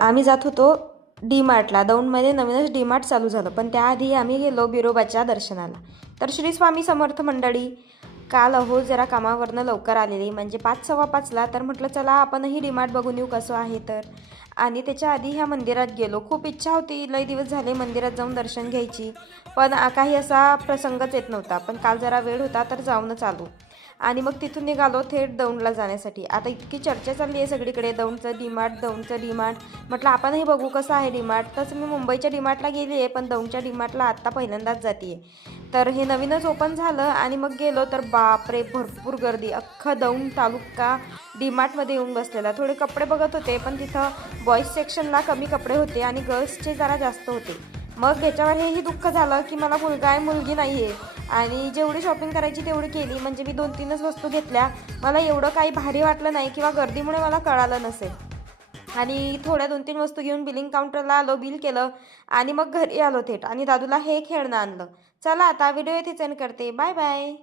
आम्ही जात होतो डी-मार्टला. दौंडमध्ये नवीनच डी-मार्ट चालू झालं, पण त्याआधी आम्ही गेलो बिरोबाच्या दर्शनाला. तर श्री स्वामी समर्थ मंडळी, काल अहो जरा कामावरनं लवकर आलेली, म्हणजे 5:15ला. तर म्हटलं चला आपणही डी-मार्ट बघून येऊ कसं आहे तर. आणि त्याच्या आधी ह्या मंदिरात गेलो. खूप इच्छा होती, लई दिवस झाले मंदिरात जाऊन दर्शन घ्यायची, पण काही असा प्रसंगच येत नव्हता. पण काल जरा वेळ होता तर जाऊनच आलो. आणि मग तिथून निघालो थेट दौंडला जाण्यासाठी. आता इतकी चर्चा चालली आहे सगळीकडे, दौंडचं डीमार्ट, दौंडचं डीमार्ट. म्हटलं आपणही बघू कसं आहे डीमार्ट. तसं मी मुंबईच्या डीमार्टला गेली आहे, पण दौंडच्या डीमार्टला आत्ता पहिल्यांदाच जाते आहे. तर हे नवीनच ओपन झालं आणि मग गेलो तर बापरे, भरपूर गर्दी. अख्खा दौंड तालुका डीमार्टमध्ये येऊन बसलेला. थोडे कपडे बघत होते, पण तिथं बॉईज सेक्शनला कमी कपडे होते आणि गर्ल्सचे जरा जास्त होते. मग ह्याच्यावर हेही दुःख झालं की मला मुलगा आहे, मुलगी नाही आहे. आणि जेवढी शॉपिंग करायची तेवढी केली, म्हणजे मी 2-3च वस्तू घेतल्या. मला एवढं काही भारी वाटलं नाही किंवा गर्दीमुळे मला कळालं नसेल. आणि थोड्या 2-3 वस्तू घेऊन बिलिंग काउंटरला आलो, बिल केलं आणि मग घरी आलो थेट. आणि दादूला हे खेळणं आणलं. चला आता व्हिडिओ इथेच एंड करते. Bye bye.